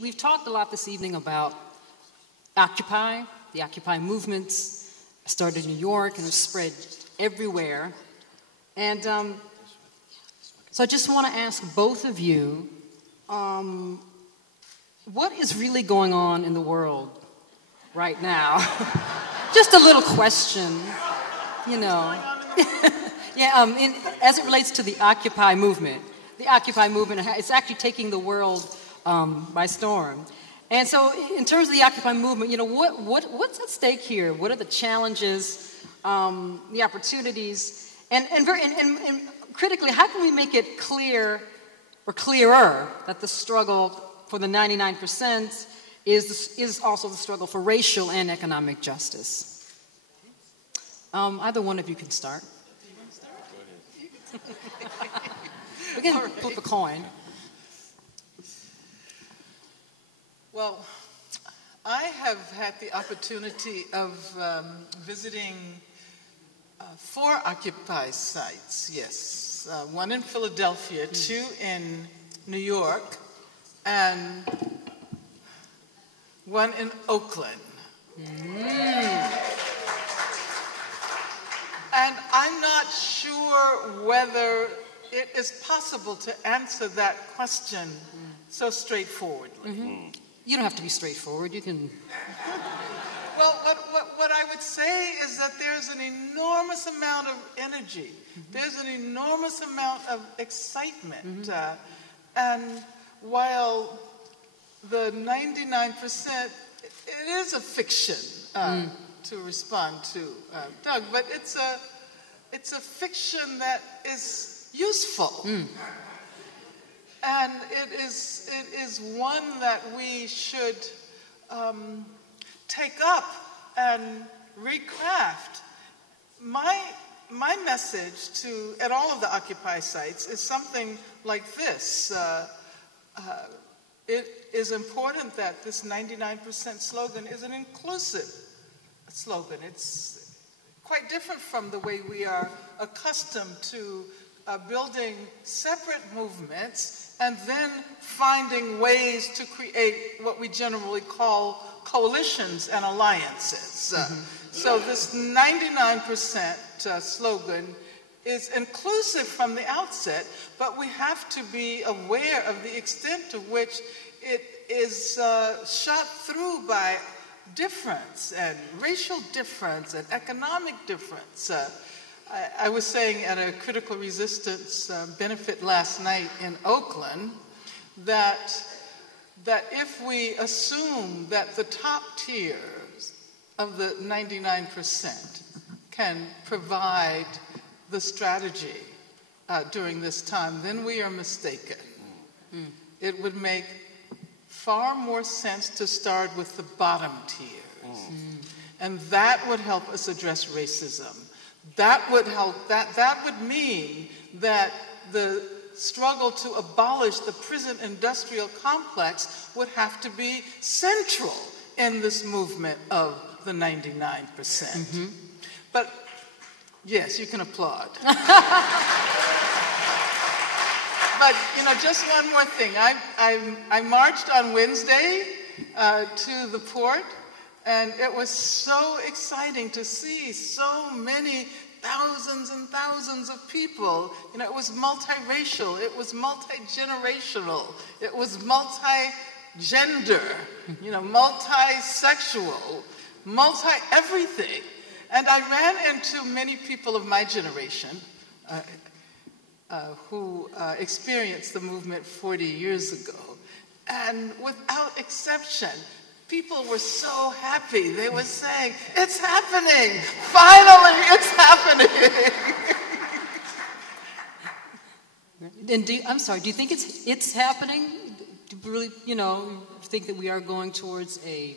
We've talked a lot this evening about Occupy. The Occupy movements started in New York and have spread everywhere. And so I just want to ask both of you, what is really going on in the world right now? Just a little question, you know. Yeah, as it relates to the Occupy movement. The Occupy movement, it's actually taking the world by storm. And so in terms of the Occupy movement, you know, what's at stake here? What are the challenges, the opportunities? And critically, how can we make it clear or clearer that the struggle for the 99% is also the struggle for racial and economic justice? Either one of you can start. We can flip a coin. Well, I have had the opportunity of visiting 4 Occupy sites, yes. One in Philadelphia, 2 in New York, and 1 in Oakland. And I'm not sure whether it is possible to answer that question so straightforwardly. You don't have to be straightforward. You can. Well, what I would say is that there's an enormous amount of energy. There's an enormous amount of excitement. And while the 99%, it is a fiction, to respond to Doug, but it's a fiction that is useful. And it is one that we should take up and recraft. My message at all of the Occupy sites is something like this. It is important that this 99% slogan is an inclusive slogan. It's quite different from the way we are accustomed to building separate movements and then finding ways to create what we generally call coalitions and alliances. So this 99% slogan is inclusive from the outset, but we have to be aware of the extent to which it is shot through by difference and racial difference and economic difference. I was saying at a critical resistance benefit last night in Oakland that if we assume that the top tiers of the 99% can provide the strategy during this time, then we are mistaken. It would make far more sense to start with the bottom tiers. And that would help us address racism. That would help, that would mean that the struggle to abolish the prison industrial complex would have to be central in this movement of the 99%. But yes, you can applaud. But you know, just one more thing. I marched on Wednesday to the port. And it was so exciting to see so many thousands and thousands of people. You know, it was multiracial, it was multi-generational, it was multi-gender, you know, multi-sexual, multi-everything. And I ran into many people of my generation who experienced the movement 40 years ago. And without exception, people were so happy. They were saying, "It's happening! Finally, it's happening!" And do you think it's happening? Do you really, you know, think that we are going towards a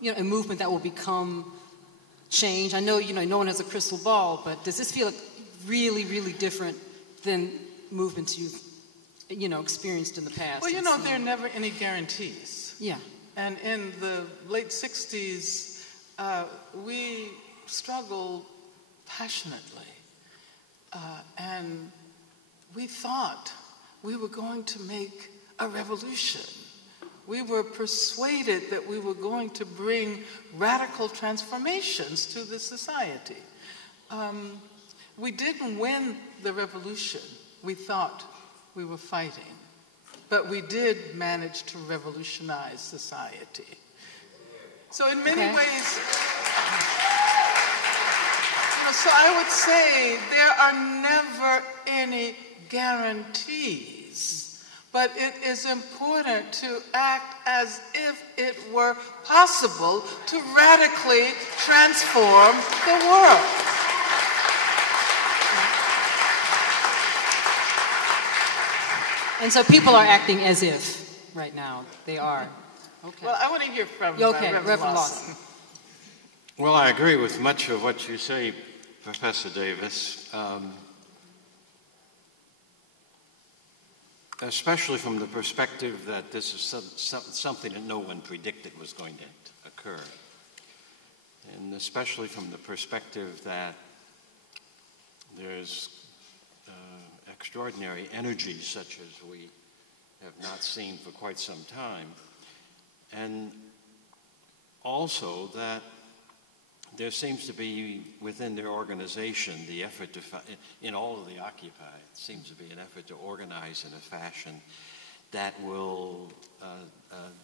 movement that will become change? I know, you know, no one has a crystal ball, but does this feel really, really different than movements you've experienced in the past? Well, you know, there are never any guarantees. Yeah. And in the late 60s, we struggled passionately. And we thought we were going to make a revolution. We were persuaded that we were going to bring radical transformations to the society. We didn't win the revolution we thought we were fighting, but we did manage to revolutionize society. So in many ways, so I would say there are never any guarantees, but it is important to act as if it were possible to radically transform the world. And so people are acting as if right now. They are. Okay. Well, I want to hear from Reverend Lawson. Well, I agree with much of what you say, Professor Davis, especially from the perspective that this is something that no one predicted was going to occur, and especially from the perspective that there's extraordinary energy such as we have not seen for quite some time, and also that there seems to be within their organization the effort to, in all of the Occupy, it seems to be an effort to organize in a fashion that will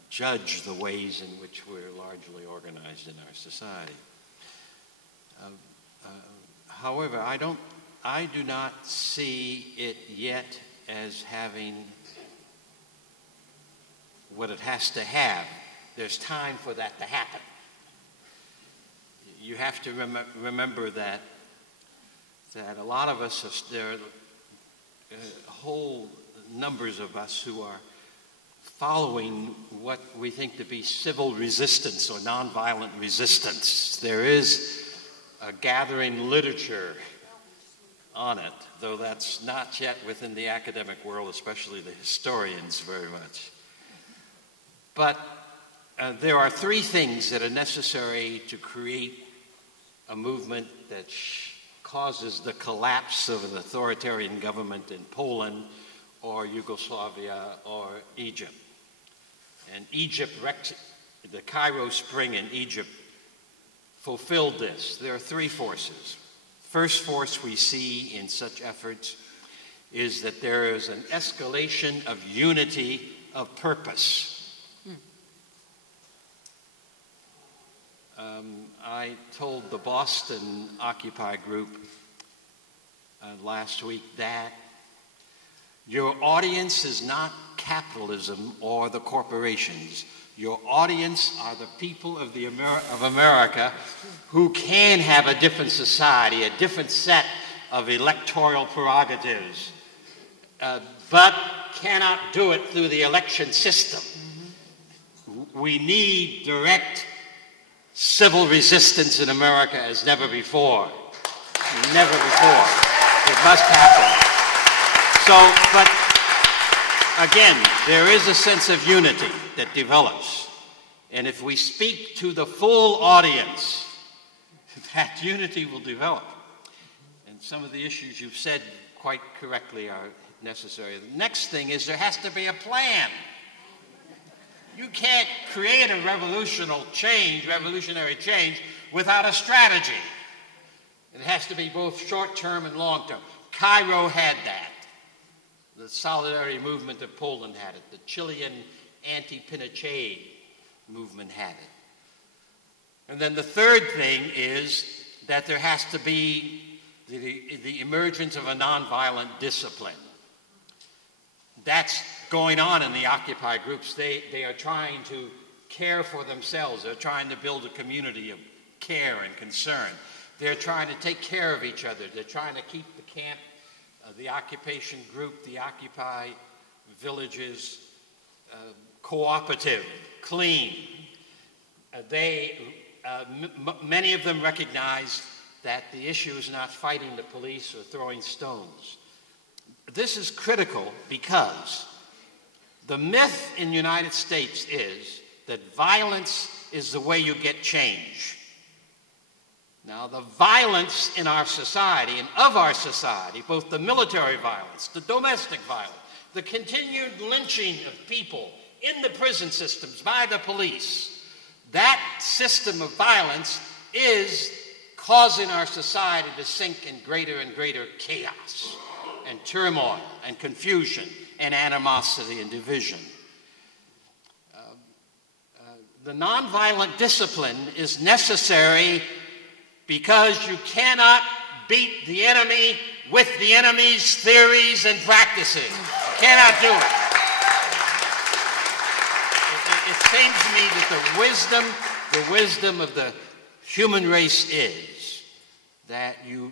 judge the ways in which we're largely organized in our society. However, I do not see it yet as having what it has to have. There's time for that to happen. You have to remember that a lot of us, there are whole numbers of us who are following what we think to be civil resistance or nonviolent resistance. There is a gathering literature on it, though that's not yet within the academic world, especially the historians, very much. But there are three things that are necessary to create a movement that causes the collapse of an authoritarian government in Poland or Yugoslavia or Egypt. And Egypt, the Cairo Spring in Egypt fulfilled this. There are three forces. First force we see in such efforts is that there is an escalation of unity of purpose. I told the Boston Occupy group last week that your audience is not capitalism or the corporations. Your audience are the people of America who can have a different society, a different set of electoral prerogatives, but cannot do it through the election system. We need direct civil resistance in America as never before. Never before. It must happen. So, but again, there is a sense of unity that develops. And if we speak to the full audience, that unity will develop. And some of the issues you've said quite correctly are necessary. The next thing is there has to be a plan. You can't create a revolutionary change, without a strategy. It has to be both short-term and long-term. Cairo had that. The Solidarity Movement of Poland had it. The Chilean anti-Pinochet movement had it. And then the third thing is that there has to be the emergence of a nonviolent discipline. That's going on in the Occupy groups. They are trying to care for themselves. They're trying to build a community of care and concern. They're trying to take care of each other. They're trying to keep the camp, the occupation group, the Occupy villages cooperative, clean. Many of them recognize that the issue is not fighting the police or throwing stones. This is critical because the myth in the United States is that violence is the way you get change. Now, the violence in our society and of our society, both the military violence, the domestic violence, the continued lynching of people in the prison systems by the police, that system of violence is causing our society to sink in greater and greater chaos and turmoil and confusion and animosity and division. The nonviolent discipline is necessary because you cannot beat the enemy with the enemy's theories and practices. You cannot do it. It seems to me that the wisdom of the human race is that you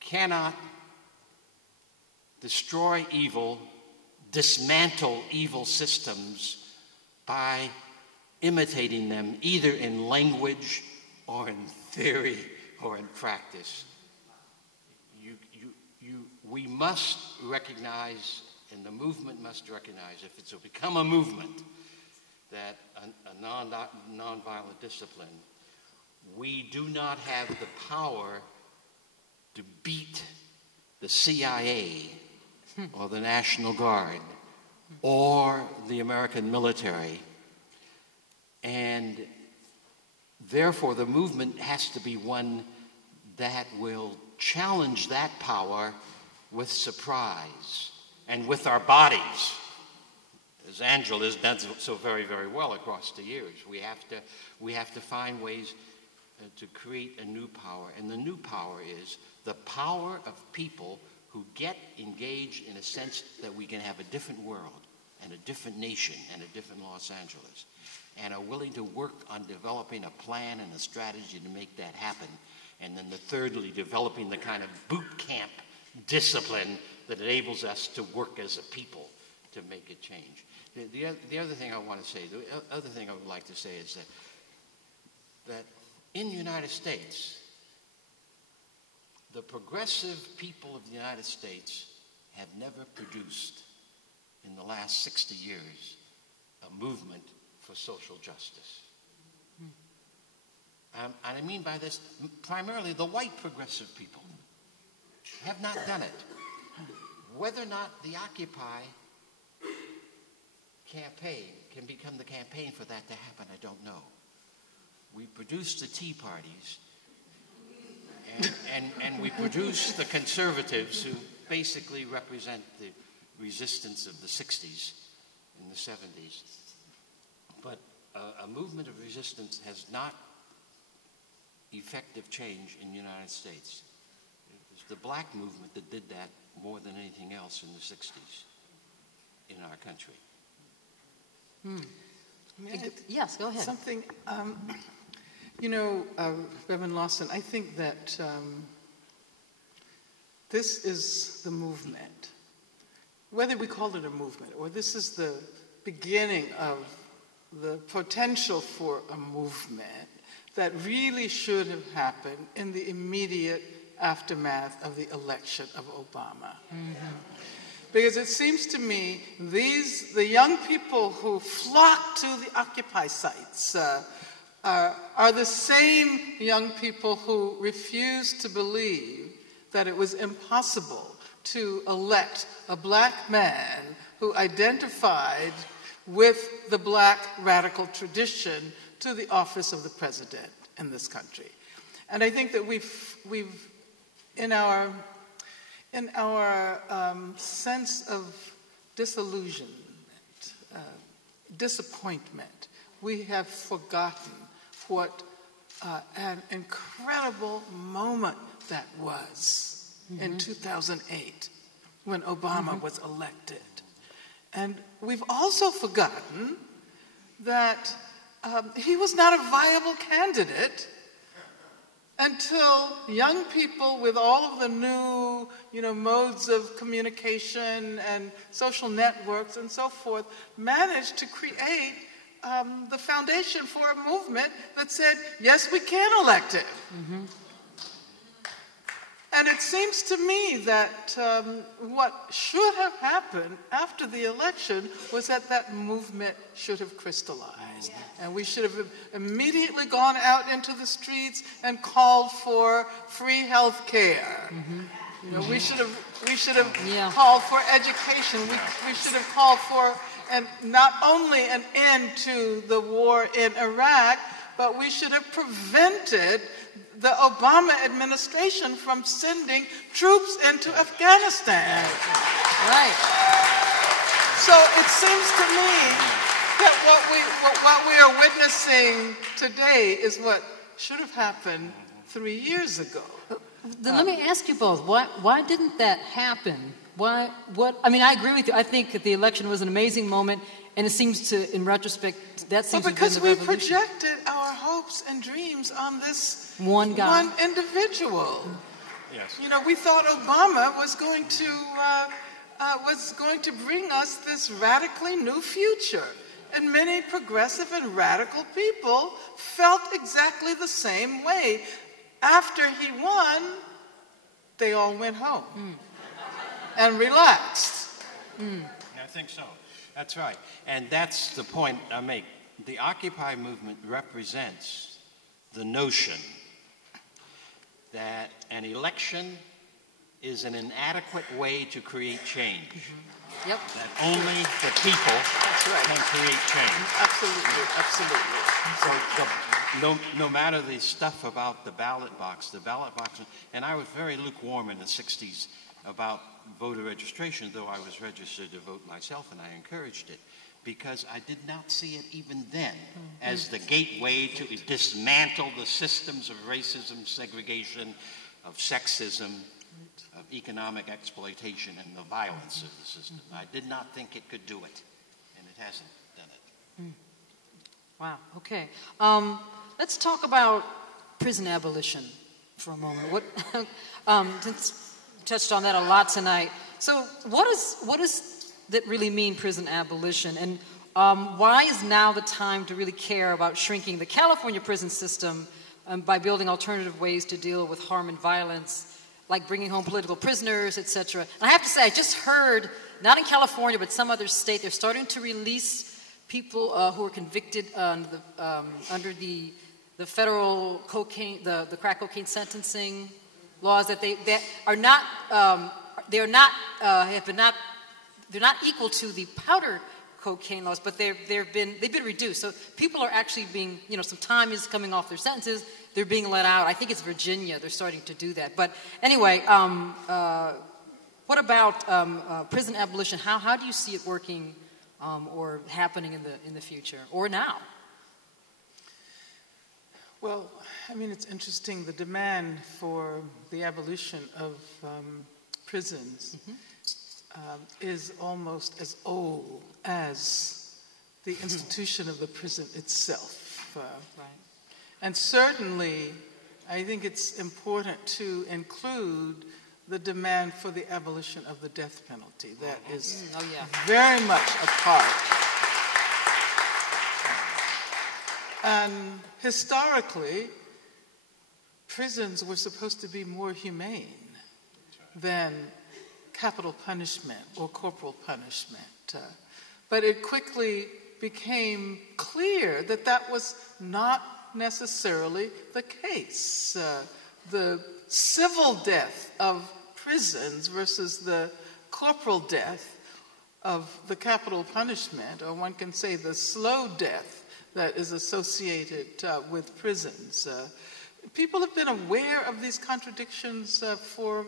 cannot destroy evil, dismantle evil systems by imitating them either in language or in theory or in practice. We must recognize, and the movement must recognize, if it's to become a movement, that a nonviolent discipline, we do not have the power to beat the CIA or the National Guard or the American military. And therefore, the movement has to be one that will challenge that power with surprise and with our bodies, as Angela has done so very, very well across the years. We have to find ways to create a new power, and the new power is the power of people who get engaged in a sense that we can have a different world and a different nation and a different Los Angeles, and are willing to work on developing a plan and a strategy to make that happen. And then thirdly, developing the kind of boot camp discipline that enables us to work as a people to make it change. The other thing I want to say, the other thing I would like to say is that in the United States, the progressive people of the United States have never produced, in the last 60 years, a movement for social justice. And I mean by this, primarily the white progressive people have not done it. Whether or not the Occupy campaign can become the campaign for that to happen, I don't know. We produced the Tea Parties, and we produced the conservatives who basically represent the resistance of the 60s and the 70s. But a movement of resistance has not effective change in the United States. It was the black movement that did that more than anything else in the 60s in our country. Yes, go ahead. Something, Reverend Lawson, I think that this is the movement. Whether we call it a movement or this is the beginning of the potential for a movement that really should have happened in the immediate aftermath of the election of Obama. Because it seems to me the young people who flock to the Occupy sites are the same young people who refuse to believe that it was impossible to elect a black man who identified with the black radical tradition to the office of the president in this country. And I think that we've in our sense of disillusionment, disappointment, we have forgotten what an incredible moment that was in 2008 when Obama was elected. And we've also forgotten that he was not a viable candidate until young people with all of the new, modes of communication and social networks and so forth managed to create the foundation for a movement that said, yes, we can elect him. And it seems to me that what should have happened after the election was that movement should have crystallized. And we should have immediately gone out into the streets and called for free health care, You know, we should have Yeah. called for education. We should have called for not only an end to the war in Iraq, but we should have prevented the Obama administration from sending troops into Afghanistan. Right. So it seems to me that what we are witnessing today is what should have happened 3 years ago. Then let me ask you both, why didn't that happen? I mean, I agree with you. I think that the election was an amazing moment, and it seems to, in retrospect, that seems to have been the because we revolution. projected our hopes and dreams on this One guy. one individual. Yes. You know, we thought Obama was going to bring us this radically new future. And many progressive and radical people felt exactly the same way. After he won, they all went home and relaxed. I think so. That's right. And that's the point I make. The Occupy movement represents the notion that an election is an inadequate way to create change. Yep. That only the people can create change. Absolutely. So no matter the stuff about the ballot box, and I was very lukewarm in the 60s about voter registration, though I was registered to vote myself, and I encouraged it, because I did not see it even then as the gateway to dismantle the systems of racism, segregation, of sexism, of economic exploitation, and the violence of the system. I did not think it could do it, and it hasn't done it. Wow, okay. Let's talk about prison abolition for a moment. Since we touched on that a lot tonight. So what does that really mean, prison abolition? And why is now the time to really care about shrinking the California prison system by building alternative ways to deal with harm and violence, like bringing home political prisoners, etc.? And I have to say, I just heard, not in California, but some other state, they're starting to release people who were convicted under the federal cocaine, the crack cocaine sentencing laws, that they're not equal to the powder cocaine laws, but they've been reduced. So people are actually being, some time is coming off their sentences. They're being let out. I think it's Virginia. They're starting to do that. But anyway, what about prison abolition? How do you see it working or happening in the future or now? Well, I mean, it's interesting. The demand for the abolition of prisons is almost as old as the institution of the prison itself. Right. And certainly, I think it's important to include the demand for the abolition of the death penalty. That is very much a part. And historically, prisons were supposed to be more humane than capital punishment or corporal punishment. But it quickly became clear that that was not necessarily the case. The civil death of prisons versus the corporal death of the capital punishment, or one can say the slow death that is associated with prisons. People have been aware of these contradictions for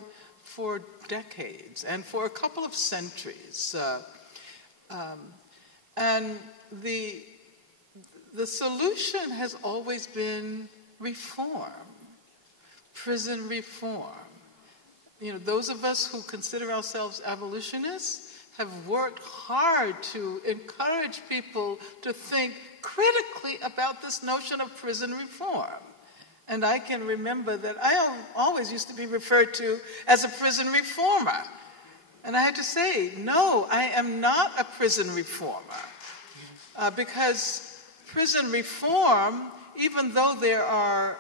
decades and for a couple of centuries. And the solution has always been reform, prison reform. Those of us who consider ourselves abolitionists have worked hard to encourage people to think critically about this notion of prison reform. And I can remember that I always used to be referred to as a prison reformer. And I had to say, no, I am not a prison reformer. Because prison reform, even though there are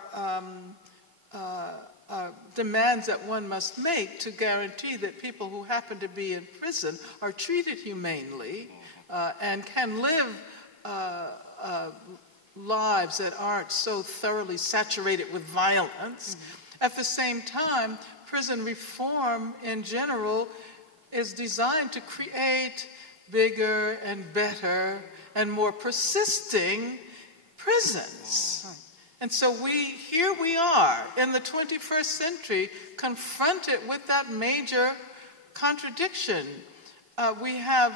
demands that one must make to guarantee that people who happen to be in prison are treated humanely and can live lives that aren't so thoroughly saturated with violence. At the same time, prison reform in general is designed to create bigger and better and more persisting prisons. And so here we are in the 21st century confronted with that major contradiction. We have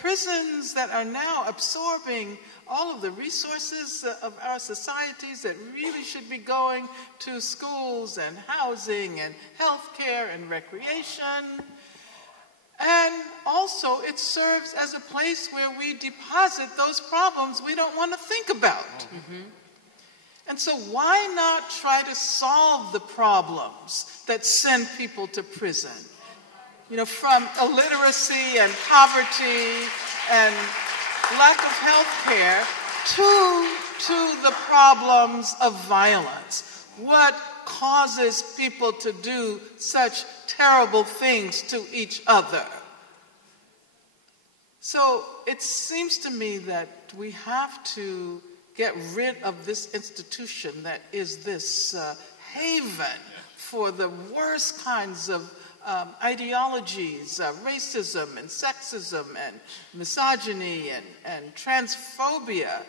prisons that are now absorbing all of the resources of our societies that really should be going to schools and housing and healthcare and recreation. And also it serves as a place where we deposit those problems we don't want to think about. Mm-hmm. And so why not try to solve the problems that send people to prison? You know, from illiteracy and poverty and lack of health care to the problems of violence. What causes people to do such terrible things to each other? So it seems to me that we have to get rid of this institution that is this haven for the worst kinds of ideologies, racism and sexism and misogyny and transphobia,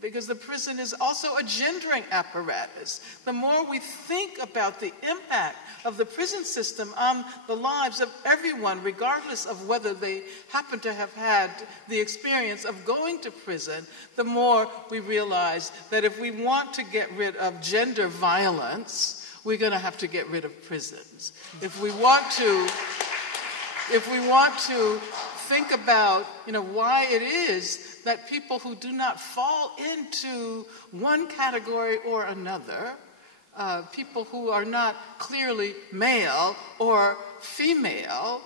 because the prison is also a gendering apparatus. The more we think about the impact of the prison system on the lives of everyone, regardless of whether they happen to have had the experience of going to prison, the more we realize that if we want to get rid of gender violence, we're going to have to get rid of prisons. If we want to think about, why it is that people who do not fall into one category or another, people who are not clearly male or female,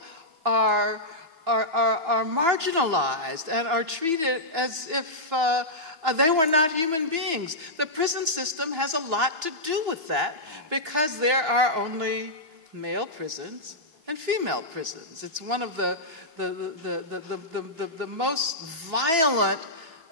are marginalized and are treated as if they were not human beings. The prison system has a lot to do with that because there are only male prisons and female prisons. It's one of the most violent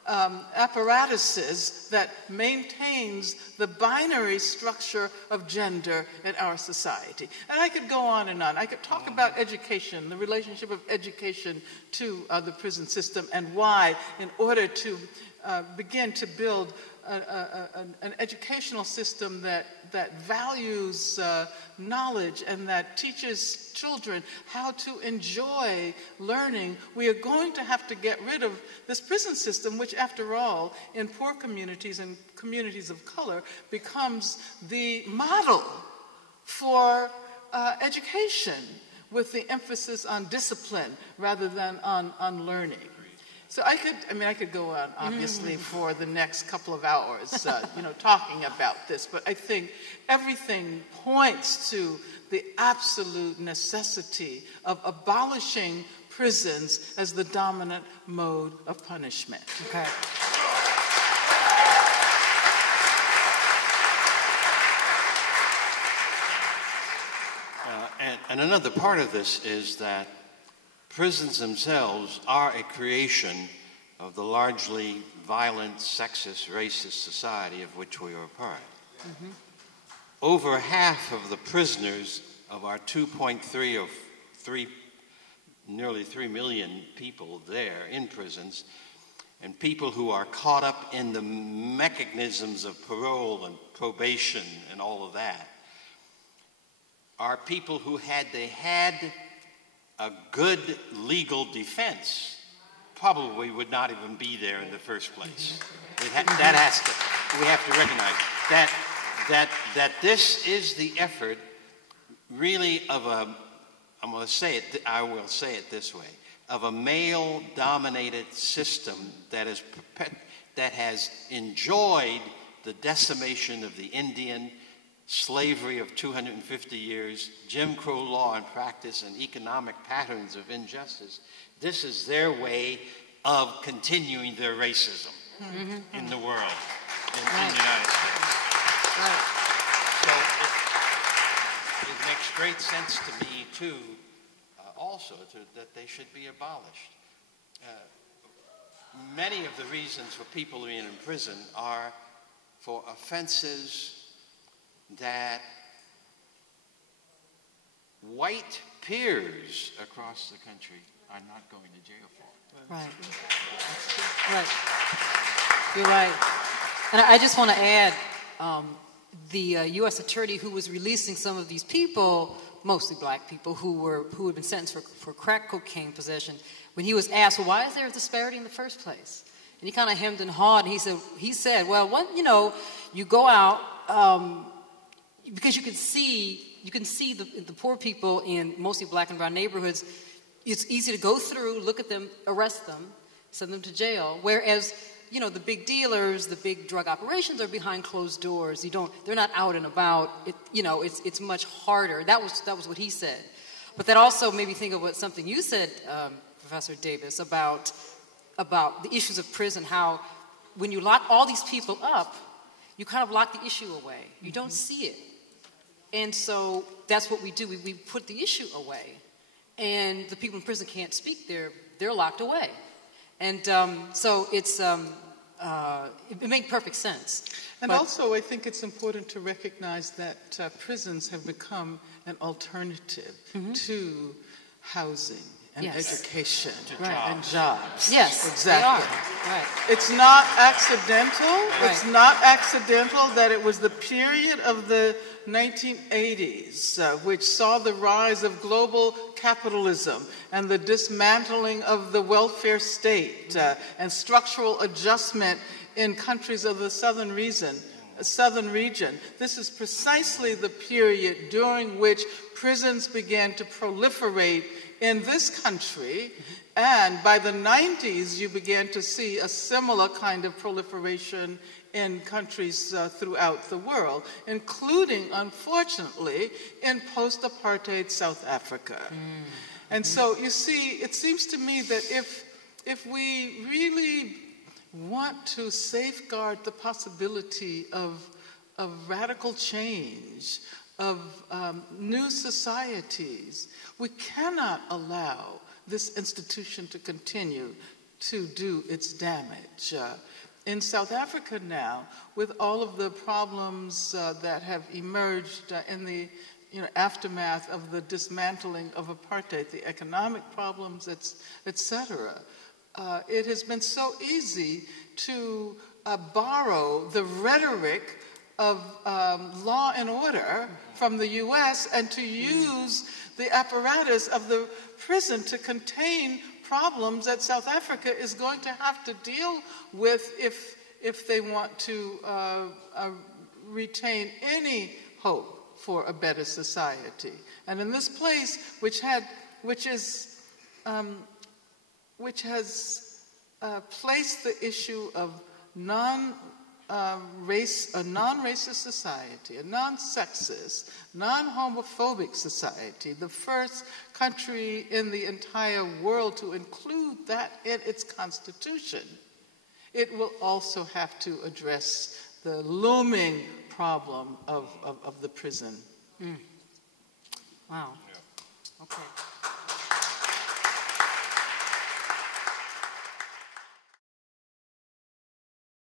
apparatuses that maintains the binary structure of gender in our society. And I could go on and on. I could talk about education, the relationship of education to the prison system, and why, in order to begin to build an educational system that values knowledge and that teaches children how to enjoy learning, we are going to have to get rid of this prison system, which, after all, in poor communities and communities of color, becomes the model for education, with the emphasis on discipline rather than on learning. So I could go on, obviously, for the next couple of hours, talking about this. But I think everything points to the absolute necessity of abolishing prisons as the dominant mode of punishment. Okay. And another part of this is that prisons themselves are a creation of the largely violent, sexist, racist society of which we are a part. Mm-hmm. Over half of the prisoners of our 2.3 or nearly 3 million people there in prisons, and people who are caught up in the mechanisms of parole and probation and all of that, are people who had a good legal defense, probably would not even be there in the first place. We have to recognize that this is the effort, really, of I will say it this way, of a male-dominated system that has enjoyed the decimation of the Indian, slavery of 250 years, Jim Crow law in practice, and economic patterns of injustice. This is their way of continuing their racism in the world, in the United States. Right. So it makes great sense to me, too, that they should be abolished. Many of the reasons for people being in prison are for offenses that white peers across the country are not going to jail for. Right. Right. You're right. And I just want to add, the U.S. attorney who was releasing some of these people, mostly black people, who had been sentenced for crack cocaine possession, when he was asked, well, why is there a disparity in the first place? And he kind of hemmed and hawed, and he said, well, you go out, because you can see the poor people in mostly black and brown neighborhoods. It's easy to go through, look at them, arrest them, send them to jail. Whereas, the big dealers, the big drug operations are behind closed doors. They're not out and about. It's much harder. That was what he said. But that also made me think of something you said, Professor Davis, about the issues of prison. How when you lock all these people up, you kind of lock the issue away. You don't see it. And so that's what we do. We put the issue away. And the people in prison can't speak. They're locked away. And so it made perfect sense. And also, I think it's important to recognize that prisons have become an alternative to housing and education and jobs. Yes, exactly. They are. Right. It's not accidental. Right. It's not accidental that it was the period of the 1980s which saw the rise of global capitalism and the dismantling of the welfare state and structural adjustment in countries of the southern region. This is precisely the period during which prisons began to proliferate in this country, and by the 90s you began to see a similar kind of proliferation in countries throughout the world, including, unfortunately, in post-apartheid South Africa. And so, you see, it seems to me that if we really want to safeguard the possibility of radical change, of new societies, we cannot allow this institution to continue to do its damage. In South Africa now, with all of the problems that have emerged in the aftermath of the dismantling of apartheid, the economic problems, etc., it has been so easy to borrow the rhetoric of law and order from the U.S. and to use the apparatus of the prison to contain problems that South Africa is going to have to deal with if they want to retain any hope for a better society. And in this place, which has placed the issue of a non-racist society, a non-sexist, non-homophobic society, the first country in the entire world to include that in its constitution, it will also have to address the looming problem of the prison. Wow. Yeah. Okay.